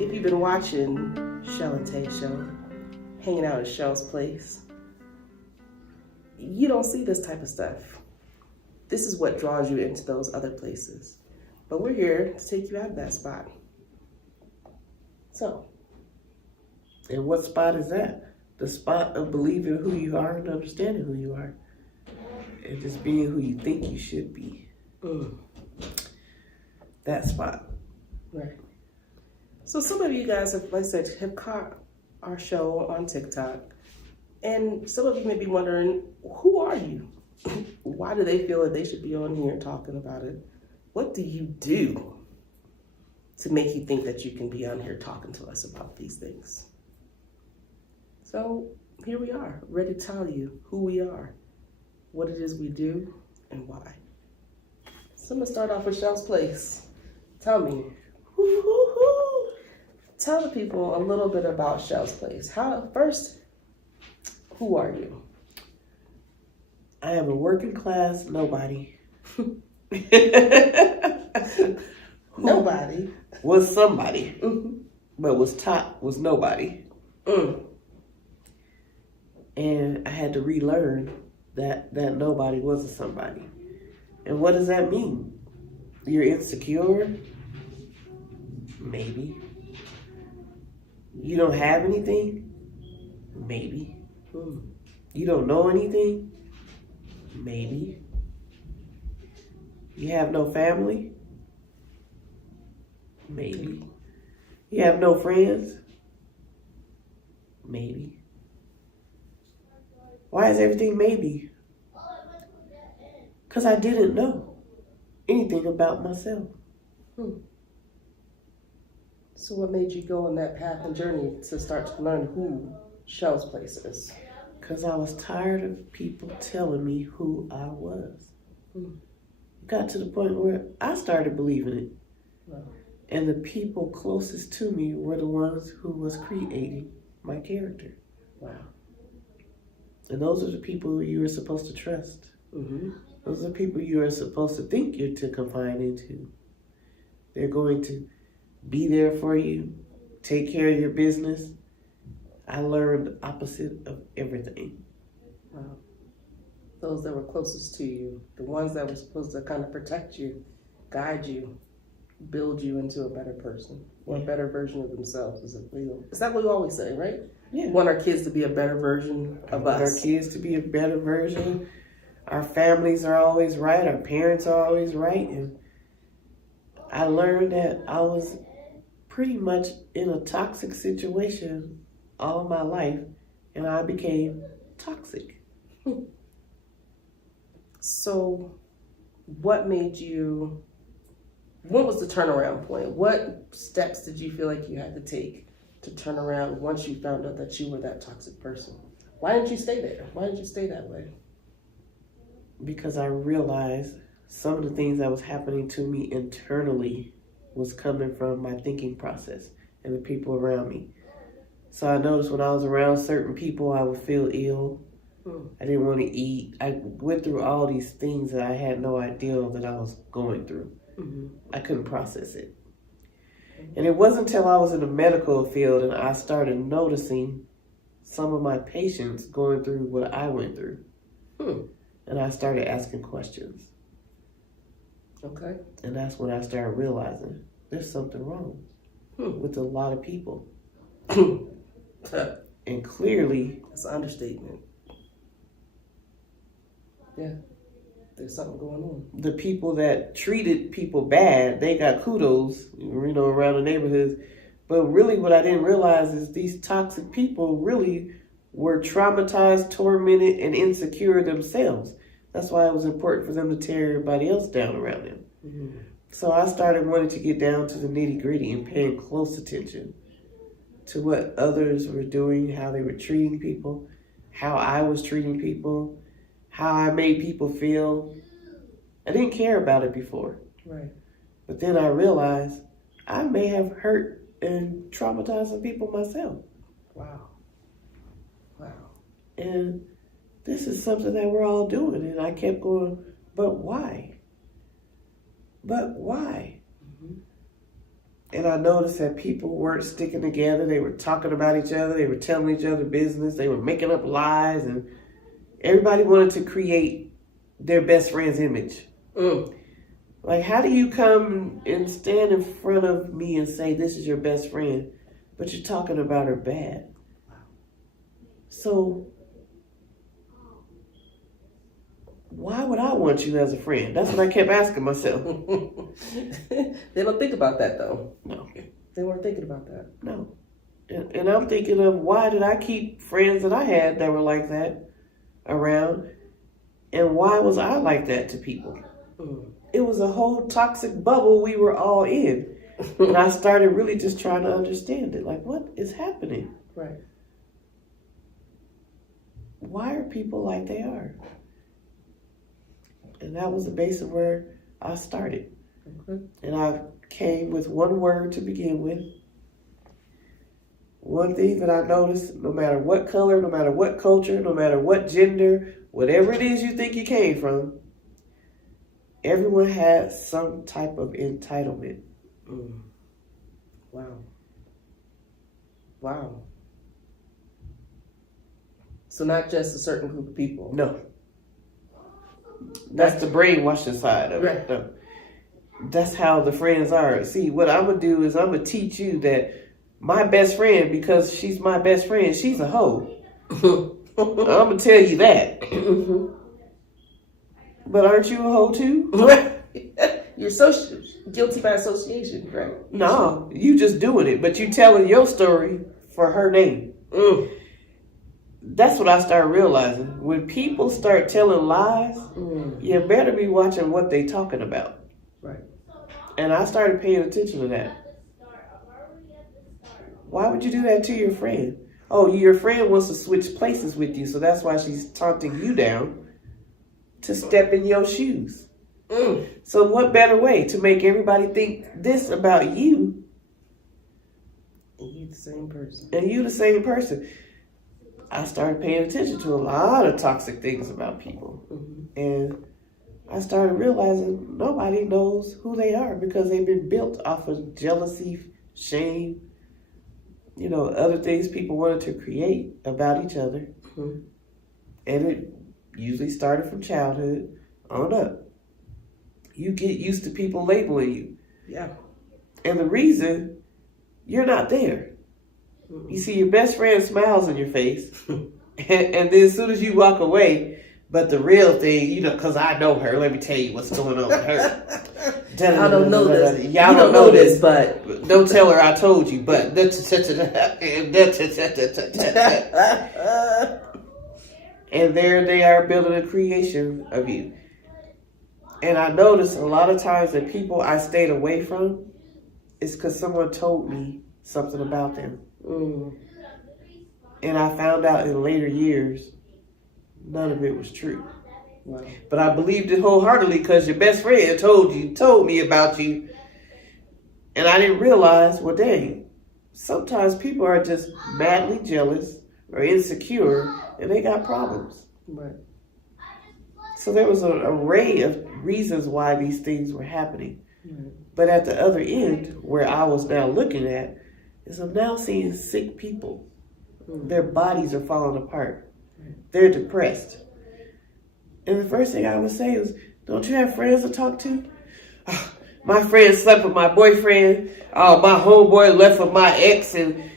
If you've been watching Shell and Tay show, hanging out at Shell's place, you don't see this type of stuff. This is what draws you into those other places. But we're here to take you out of that spot. So. And what spot is that? The spot of believing who you are and understanding who you are. And just being who you think you should be. That spot. Right. So some of you guys have, like I said, have caught our show on TikTok. And some of you may be wondering, who are you? Why do they feel that they should be on here talking about it? What do you do to make you think that you can be on here talking to us about these things? So here we are, ready to tell you who we are, what it is we do, and why. So I'm gonna start off with Shell's Place. Tell me, tell the people a little bit about Shell's Place. First, who are you? I am a working class nobody. Nobody. Was somebody, but was taught was nobody. And I had to relearn that nobody was a somebody. And what does that mean? You're insecure? Maybe. You don't have anything? Maybe. You don't know anything? Maybe. You have no family? Maybe. You have no friends? Maybe. Why is everything maybe? Because I didn't know anything about myself. So what made you go on that path and journey to start to learn who Shell's Place is? Because I was tired of people telling me who I was. It got to the point where I started believing it. Wow. And the people closest to me were the ones who was creating my character. Wow. And those are the people you are supposed to trust. Those are the people you are supposed to think you're to confide into. They're going to be there for you, take care of your business. I learned the opposite of everything. Wow. Those that were closest to you, the ones that were supposed to kind of protect you, guide you, build you into a better person or a better version of themselves. Is that what we always say, right? Yeah. We want our kids to be a better version of us. Our kids to be a better version. Our families are always right. Our parents are always right. And I learned that I was pretty much in a toxic situation all my life, and I became toxic. So what was the turnaround point? What steps did you feel like you had to take to turn around once you found out that you were that toxic person? Why didn't you stay there? Why didn't you stay that way? Because I realized some of the things that was happening to me internally was coming from my thinking process and the people around me. So I noticed when I was around certain people, I would feel ill. I didn't want to eat. I went through all these things that I had no idea that I was going through. I couldn't process it. And it wasn't until I was in the medical field and I started noticing some of my patients going through what I went through. And I started asking questions. Okay. And that's when I started realizing there's something wrong with a lot of people. And clearly... That's an understatement. Yeah. There's something going on. The people that treated people bad, they got kudos, around the neighborhoods. But really what I didn't realize is these toxic people really were traumatized, tormented, and insecure themselves. That's why it was important for them to tear everybody else down around them. So I started wanting to get down to the nitty-gritty and paying close attention to what others were doing, how they were treating people, how I was treating people, how I made people feel. I didn't care about it before. Right. But then I realized I may have hurt and traumatized some people myself. Wow. And this is something that we're all doing. And I kept going, but why? But why? And I noticed that people weren't sticking together. They were talking about each other. They were telling each other business. They were making up lies. And everybody wanted to create their best friend's image. Like, how do you come and stand in front of me and say this is your best friend, but you're talking about her bad? So why would I want you as a friend? That's what I kept asking myself. They don't think about that, though. No. They weren't thinking about that. No. And I'm thinking of, why did I keep friends that I had that were like that around? And why was I like that to people? It was a whole toxic bubble we were all in. And I started really just trying to understand it. Like, what is happening? Right. Why are people like they are? And that was the base of where I started. And I came with one word to begin with. One thing that I noticed, no matter what color, no matter what culture, no matter what gender, whatever it is you think you came from, everyone had some type of entitlement. Wow. Wow. So not just a certain group of people. No. That's the brainwashing side of it. Right. No. That's how the friends are. See, what I'm going to do is I'm going to teach you that my best friend, because she's my best friend, she's a hoe. I'm going to tell you that. But aren't you a hoe too? You're so guilty by association, right? No, you just doing it, but you telling your story for her name. That's what I started realizing. When people start telling lies, you better be watching what they talking about. Right. And I started paying attention to that. Why would you do that to your friend? Oh, your friend wants to switch places with you, so that's why she's taunting you down to step in your shoes. So what better way to make everybody think this about you? And you the same person. And you the same person. I started paying attention to a lot of toxic things about people. And I started realizing nobody knows who they are because they've been built off of jealousy, shame, other things people wanted to create about each other. And it usually started from childhood on up. You get used to people labeling you. Yeah. And the reason, you're not there. You see, your best friend smiles in your face, and then as soon as you walk away, but the real thing, because I know her, let me tell you what's going on with her. I don't know this. Y'all don't know this, but don't tell her I told you, but. And there they are building a creation of you. And I noticed a lot of times that people I stayed away from is because someone told me something about them. And I found out in later years, none of it was true. Wow. But I believed it wholeheartedly because your best friend told me about you. And I didn't realize, well, dang, sometimes people are just madly jealous or insecure and they got problems. Right. So there was an array of reasons why these things were happening. Right. But at the other end, where I was now looking at, is I'm now seeing sick people. Their bodies are falling apart. They're depressed. And the first thing I would say is, don't you have friends to talk to? Oh, my friend slept with my boyfriend. Oh, my homeboy left with my ex, and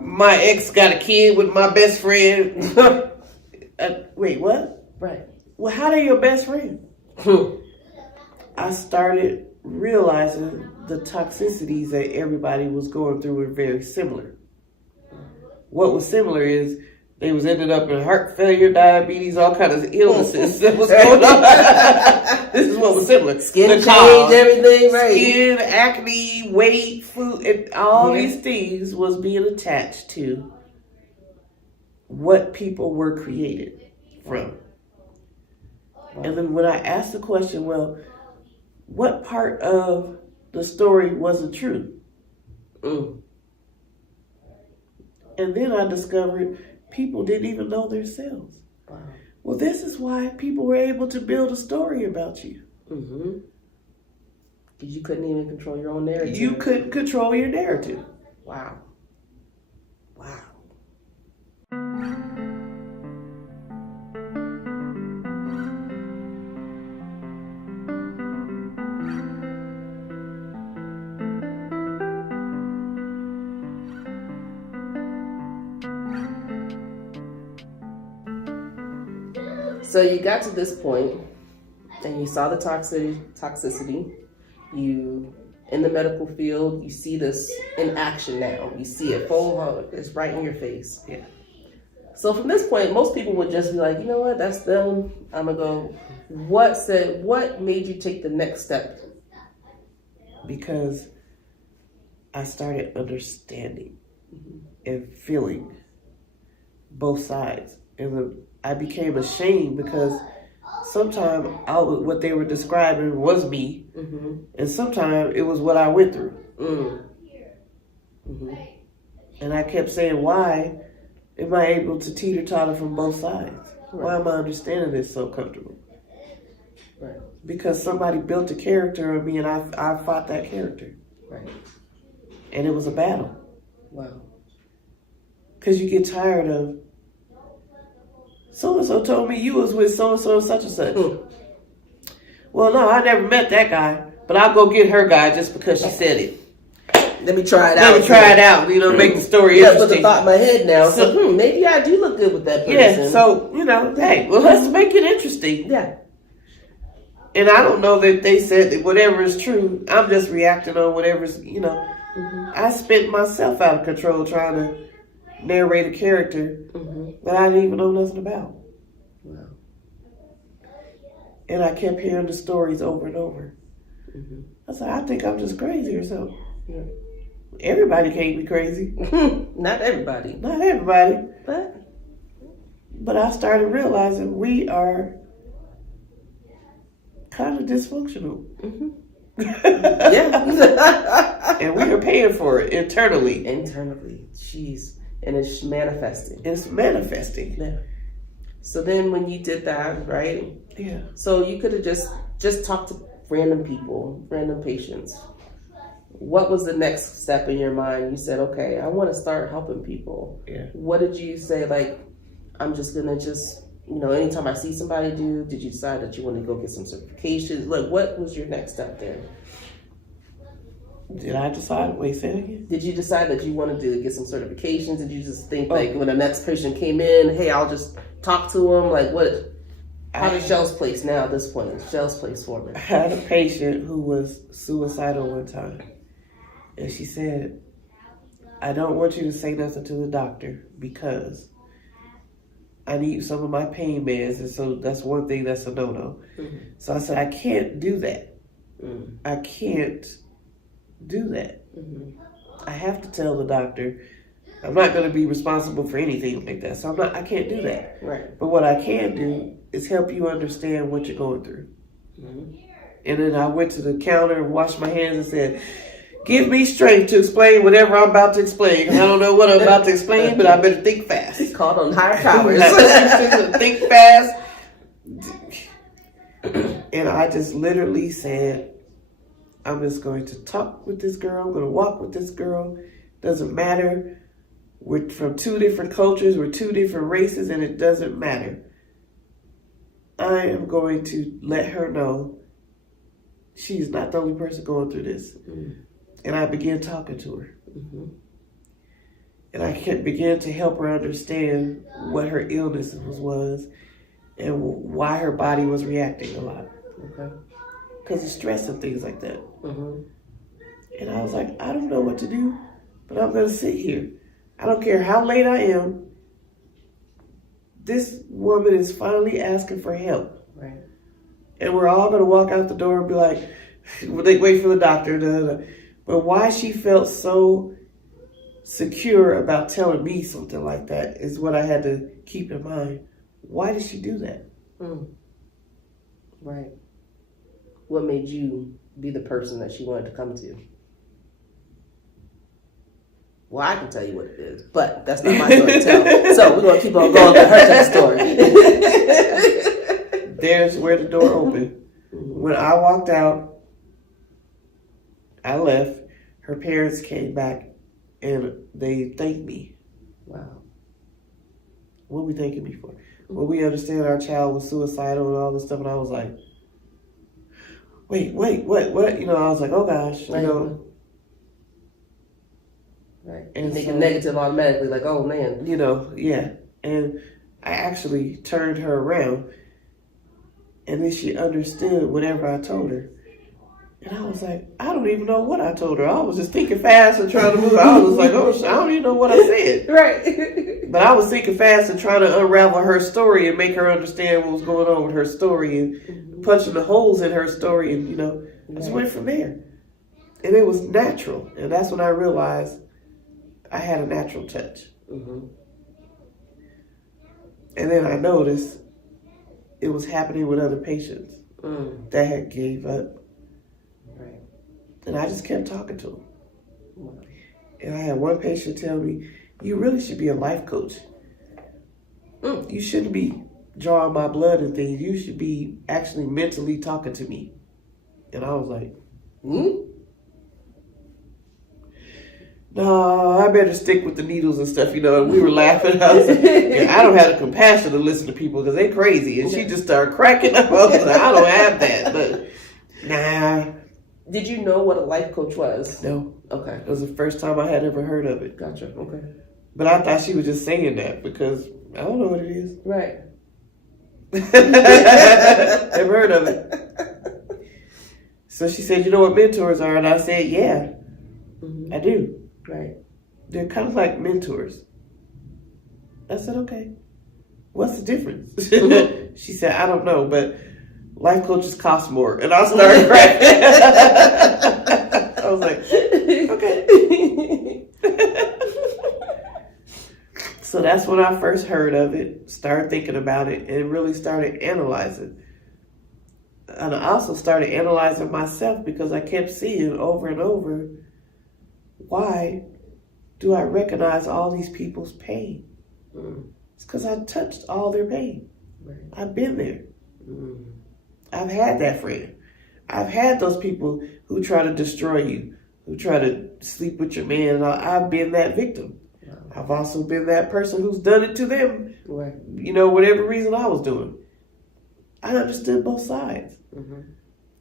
my ex got a kid with my best friend. Wait, what? Right. Well, how they your best friend? I started realizing the toxicities that everybody was going through were very similar. What was similar is they was ended up in heart failure, diabetes, all kinds of illnesses that was going on. This is what was similar. Skin change, everything, right? Skin, acne, weight, food, and all these things was being attached to what people were created from. And then when I asked the question, well, what part of the story wasn't true? And then I discovered people didn't even know themselves. Wow. Well, this is why people were able to build a story about you. Because you couldn't even control your own narrative. You couldn't control your narrative. Wow. Wow. So you got to this point, and you saw the toxicity. You, in the medical field, you see this in action now. You see it full, it's right in your face. Yeah. So from this point, most people would just be like, you know what, that's them. I'm gonna go. What made you take the next step? Because I started understanding and feeling both sides, and I became ashamed because sometimes what they were describing was me, and sometimes it was what I went through. And I kept saying, why am I able to teeter-totter from both sides? Right. Why am I understanding this so comfortable? Right. Because somebody built a character of me, and I fought that character. Right. And it was a battle. Wow. Because you get tired of, so-and-so told me you was with so-and-so and such and such. Well, no, I never met that guy, but I'll go get her guy just because she said it. Let me try it out. Let me try it out, make the story Put the interesting. thought in my head now. So, maybe I do look good with that person. Yeah, so, hey, well, let's make it interesting. Yeah. And I don't know that they said that whatever is true. I'm just reacting on whatever's, I spent myself out of control trying to narrate a character that I didn't even know nothing about. Wow. And I kept hearing the stories over and over. I said, I think I'm just crazy or something. Yeah. Everybody can't be crazy. Not everybody. Not everybody. But I started realizing we are kind of dysfunctional. Yeah. And we are paying for it internally. Jeez. And it's manifesting. It's manifesting. Yeah. So then when you did that, right? Yeah. So you could have just talked to random people, random patients. What was the next step in your mind? You said, okay, I want to start helping people. Yeah. What did you say? Like, I'm just going to anytime I see somebody did you decide that you want to go get some certifications? Like, what was your next step there? Did I decide? Wait, say it again. Did you decide that you wanted to get some certifications? Did you just think like when the next patient came in, hey, I'll just talk to them? Like what? How does Shell's place now at this point? Shell's place for me. I had a patient who was suicidal one time. And she said, I don't want you to say nothing to the doctor because I need some of my pain meds. And so that's one thing that's a no-no. So I said, I can't do that. I can't do that. I have to tell the doctor I'm not going to be responsible for anything like that. So I can't do that. Right. But what I can do is help you understand what you're going through. And then I went to the counter and washed my hands and said, give me strength to explain whatever I'm about to explain. I don't know what I'm about to explain, but I better think fast. It's called on higher powers. Think fast. And I just literally said, I'm just going to talk with this girl. I'm going to walk with this girl. Doesn't matter. We're from two different cultures. We're two different races, and it doesn't matter. I am going to let her know she's not the only person going through this. And I began talking to her. And I began to help her understand what her illness was and why her body was reacting a lot. Okay. Because of stress and things like that. And I was like, I don't know what to do, but I'm going to sit here. I don't care how late I am. This woman is finally asking for help. Right. And we're all going to walk out the door and be like, they wait for the doctor. But why she felt so secure about telling me something like that is what I had to keep in mind. Why did she do that? Right. What made you be the person that she wanted to come to? Well, I can tell you what it is, but that's not my story to tell. So we're going to keep on going to her story. There's where the door opened. When I walked out, I left. Her parents came back and they thanked me. Wow. What we thanking me for? Well, we understand our child was suicidal and all this stuff, and I was like, wait, what? You know, I was like, oh gosh, you know. Right. And make it negative automatically, like, oh man. You know, yeah. And I actually turned her around, and then she understood whatever I told her. And I was like, I don't even know what I told her. I was just thinking fast and trying to move. I was like, oh, I don't even know what I said. Right. But I was thinking fast and trying to unravel her story and make her understand what was going on with her story and punching the holes in her story. And, you know, I just went from there. And it was natural. And that's when I realized I had a natural touch. Mm-hmm. And then I noticed it was happening with other patients that had gave up. Right. And I just kept talking to them. Wow. And I had one patient tell me, you really should be a life coach. You shouldn't be drawing my blood and things. You should be actually mentally talking to me. And I was like, no, I better stick with the needles and stuff, you know. And we were laughing. I was like, yeah, I don't have the compassion to listen to people because they're crazy. And she just started cracking up. I was like, I don't have that. But nah. Did you know what a life coach was? No. Okay. It was the first time I had ever heard of it. Gotcha. Okay. But I thought she was just saying that because I don't know what it is. Right. Never heard of it. So she said, you know what mentors are? And I said, yeah, I do. Right. They're kind of like mentors. I said, okay. What's the difference? She said, I don't know, but life coaches cost more. And I started cracking. I was like, okay. So that's when I first heard of it, started thinking about it, and really started analyzing. And I also started analyzing myself because I kept seeing over and over, why do I recognize all these people's pain? It's because I touched all their pain. Right. I've been there. I've had that friend. I've had those people who try to destroy you, who try to sleep with your man. I've been that victim. Wow. I've also been that person who's done it to them. Right. You know, whatever reason I was doing. I understood both sides.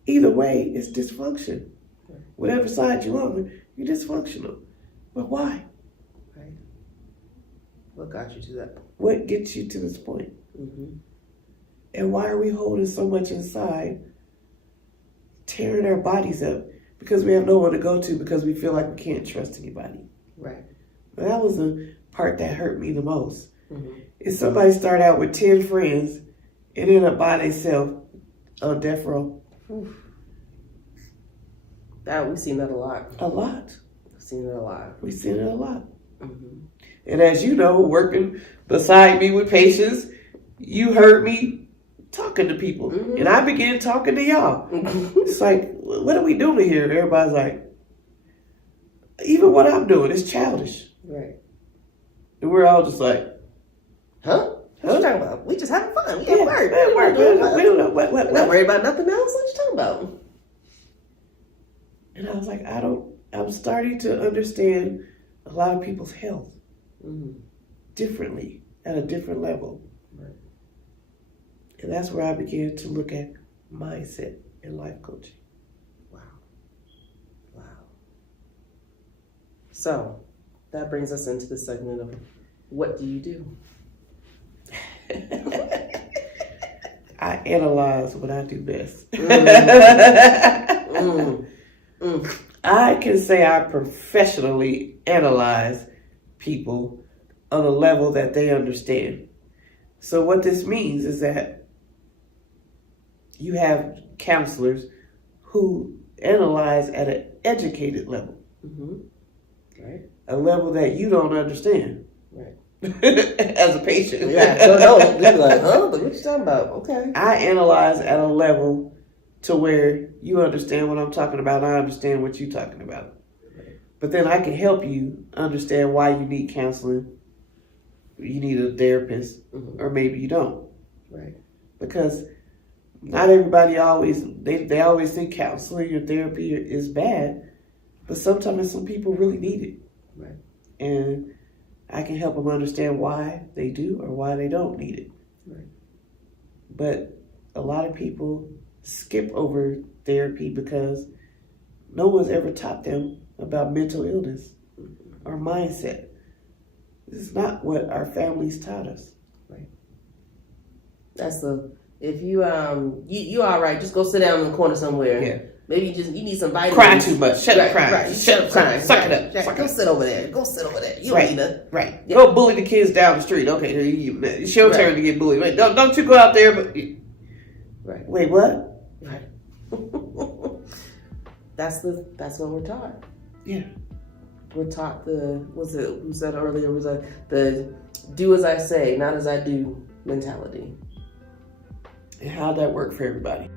Either way, it's dysfunction. Right. Whatever side you're on, you're dysfunctional. But why? Right. What got you to that point? What gets you to this point? And why are we holding so much inside, tearing our bodies up? Because we have no one to go to because we feel like we can't trust anybody. Right. And that was the part that hurt me the most. If somebody started out with 10 friends and end up by themselves on death row. We've seen that a lot. A lot. We've seen it a lot. We've seen it a lot. And as you know, working beside me with patients, you heard me talking to people. And I began talking to y'all. It's like, what are we doing here? And everybody's like, even what I'm doing is childish. Right. And we're all just like, huh? What you talking about? We just having fun. We at work. We don't know what. We're not worried about nothing else. What you talking about? And I was like, I'm starting to understand a lot of people's health differently, at a different level. Right. And that's where I began to look at mindset and life coaching. Wow. So that brings us into the segment of what do you do? I analyze what I do best. I can say I professionally analyze people on a level that they understand. So what this means is that you have counselors who analyze at an educated level. Right. A level that you don't understand. Right. As a patient. Yeah, no, you're like, huh? What you talking about? Okay. I analyze at a level to where you understand what I'm talking about, and I understand what you're talking about. Right. But then I can help you understand why you need counseling, you need a therapist, or maybe you don't. Right. Because not everybody always, they always think counseling or therapy is bad, But sometimes some people really need it. Right. And I can help them understand why they do or why they don't need it. Right. But a lot of people skip over therapy because no one's ever taught them about mental illness or mindset. This is not what our families taught us. Right. That's if you you all right, just go sit down in the corner somewhere. Yeah. Maybe you need some vitamins. Crying too much. Shut up Right, crying. right. Shut up crying. Suck it up. Right. Suck Go it up. sit over there. Go sit over there. You don't Right. need to. Right. Yeah. Go bully the kids down the street. Okay, it's your turn to get bullied. Wait, don't you go out there, but Right. wait, what? Right. That's what we're taught. Yeah. We're taught who said earlier was the do as I say, not as I do mentality. And how'd that work for everybody?